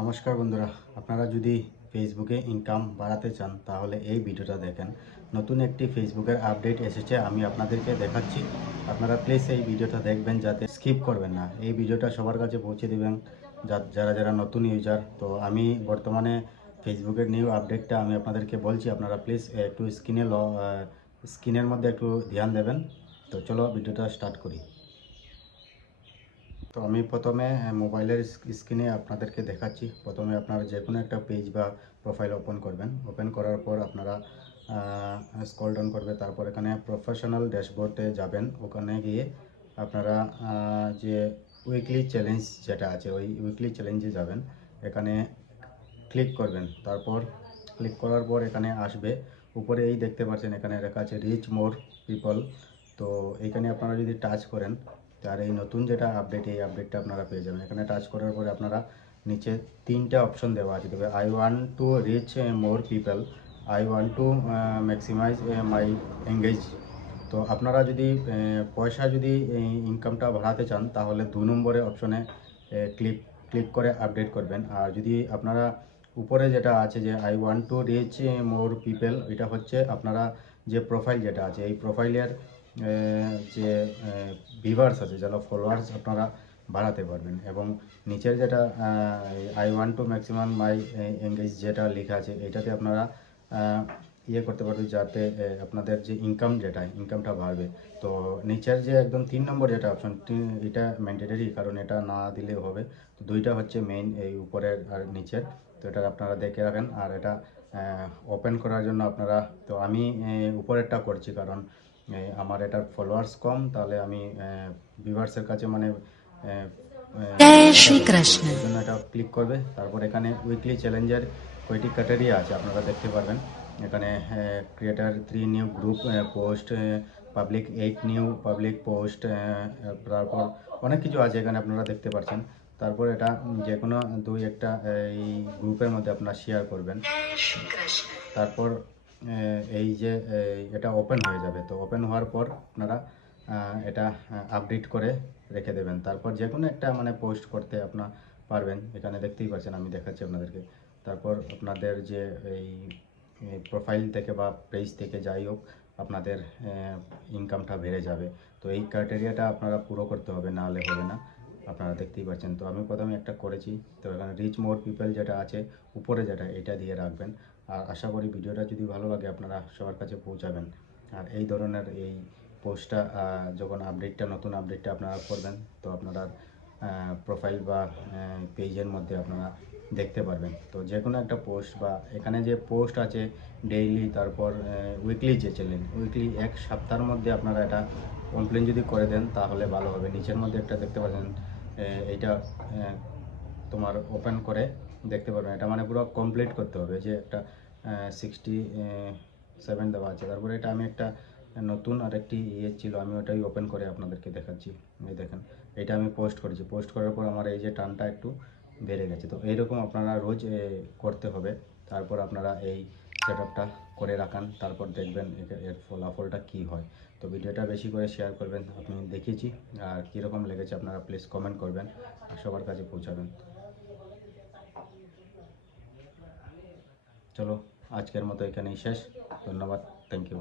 নমস্কার বন্ধুরা। আপনারা যদি ফেসবুকে ইনকাম বাড়াতে চান, তাহলে এই ভিডিওটা দেখেন। নতুন একটি ফেসবুকের আপডেট এসেছে, আমি আপনাদেরকে দেখাচ্ছি। আপনারা প্লিজ এই ভিডিওটা দেখবেন, যাতে স্কিপ করবেন না। এই ভিডিওটা সবার কাছে পৌঁছে দেবেন যারা যারা নতুন ইউজার তো আমি বর্তমানে ফেসবুকের নিউ আপডেটটা আমি আপনাদেরকে বলছি, আপনারা প্লিজ একটু স্ক্রিনে ল স্ক্রিনের মধ্যে একটু ধ্যান দেবেন। তো চলো ভিডিওটা স্টার্ট করি। তো আমি প্রথমে মোবাইলের স্ক্রিনে আপনাদেরকে দেখাচ্ছি। প্রথমে আপনারা যে কোনো একটা পেজ বা প্রোফাইল ওপেন করবেন। ওপেন করার পর আপনারা স্কল ডাউন করবে। তারপর এখানে প্রফেশনাল ড্যাশবোর্ডে যাবেন। ওখানে গিয়ে আপনারা যে উইকলি চ্যালেঞ্জ যেটা আছে, ওই উইকলি চ্যালেঞ্জে যাবেন। এখানে ক্লিক করবেন। তারপর ক্লিক করার পর এখানে আসবে। উপরে এই দেখতে পাচ্ছেন, এখানে লেখা আছে রিচ মোর পিপল তো এখানে আপনারা যদি টাচ করেন তার এই নতুন যেটা আপডেট এই আপডেটটা আপনারা পেয়ে যাবেন। এখানে টাচ করার পরে আপনারা নিচে তিনটা অপশন দেওয়া আছে। তবে I want to reach more people I want to maximize my engage তো আপনারা যদি পয়সা যদি ইনকামটা বাড়াতে চান, তাহলে দু নম্বরে অপশনে ক্লিক ক্লিক করে আপডেট করবেন। আর যদি আপনারা উপরে যেটা আছে যে I want to reach more people এটা হচ্ছে আপনারা যে প্রোফাইল যেটা আছে, এই প্রোফাইলের যে ভিভার্স আছে, যারা ফলোয়ার্স আপনারা বাড়াতে পারবেন এবং নিচের যেটা I want to maximum my engage যেটা লেখা আছে, এটাতে আপনারা ইয়ে করতে পারবে যাতে আপনাদের যে ইনকাম যেটা ইনকামটা বাড়বে। তো নিচের যে একদম তিন নম্বর যেটা অপশন এটা ম্যান্ডেটারি কারণ এটা না দিলে হবে। তো দুইটা হচ্ছে মেইন এই উপরের আর নিচের। তো এটা আপনারা দেখে রাখেন। আর এটা ওপেন করার জন্য আপনারা, তো আমি উপরেরটা করছি কারণ আমার এটার ফলোয়ার্স কম তাহলে আমি ভিউয়ার্সের কাছে মানে। জন্য এটা ক্লিক করবে। তারপর এখানে উইকলি চ্যালেঞ্জের কয়টি ক্যাটারিয়া আছে আপনারা দেখতে পারবেন। এখানে creator three new group post public eight new public post তারপর অনেক কিছু আছে এখানে আপনারা দেখতে পাচ্ছেন তারপর এটা যে কোনো দুই একটা এই গ্রুপের মধ্যে আপনারা শেয়ার করবেন। তারপর এই যে এটা ওপেন হয়ে যাবে। তো ওপেন হওয়ার পর আপনারা এটা আপডেট করে রেখে দেবেন। তারপর যে কোনো একটা মানে পোস্ট করতে আপনার পারবেন। এখানে দেখতেই পাচ্ছেন, আমি দেখাচ্ছি আপনাদেরকে। তারপর আপনাদের যে এই প্রোফাইল থেকে বা পেজ থেকে যাই হোক, আপনাদের ইনকামটা বেড়ে যাবে। তো এই ক্রাইটেরিয়াটা আপনারা পুরো করতে হবে, না হলে হবে না। আপনারা দেখতেই পাচ্ছেন। তো আমি প্রথমে একটা করেছি। তো এখানে রিচ মোর পিপল যেটা আছে, উপরে যেটা, এটা দিয়ে রাখবেন। আর আশা করি ভিডিওটা যদি ভালো লাগে, আপনারা সবার কাছে পৌঁছাবেন। আর এই ধরনের এই পোস্টটা যখন আপডেটটা নতুন আপডেটটা আপনারা করবেন, তো আপনারা প্রোফাইল বা পেজের মধ্যে আপনারা দেখতে পারবেন। তো যে কোনো একটা পোস্ট বা এখানে যে পোস্ট আছে ডেইলি তারপর উইকলি যে চ্যালেঞ্জ উইকলি এক সপ্তাহের মধ্যে আপনারা এটা কমপ্লেন যদি করে দেন, তাহলে ভালো হবে। নিচের মধ্যে একটা দেখতে পাচ্ছেন এইটা তোমার ওপেন করে দেখতে পারবেন এটা মানে পুরো কমপ্লিট করতে হবে যে একটা সিক্সটি সেভেন দেওয়া আছে। তারপরে এটা আমি একটা নতুন আরেকটি ইয়ে ছিল, আমি ওটাই ওপেন করে আপনাদেরকে দেখাচ্ছি। এই দেখেন, এটা আমি পোস্ট করেছি। পোস্ট করার পর আমার এই যে টানটা একটু বেড়ে গেছে। তো এইরকম আপনারা রোজ করতে হবে। তারপর আপনারা এই সেট করে রাখান, তারপর দেখবেন এর- ফলাফলটা কী হয়। তো ভিডিওটা বেশি করে শেয়ার করবেন, আপনি দেখিয়েছি। আর কীরকম লেগেছে আপনারা প্লিজ কমেন্ট করবেন। আর সবার কাছে পৌঁছাবেন। চলো আজকের মতো এখানেই শেষ। ধন্যবাদ থ্যাংক ইউ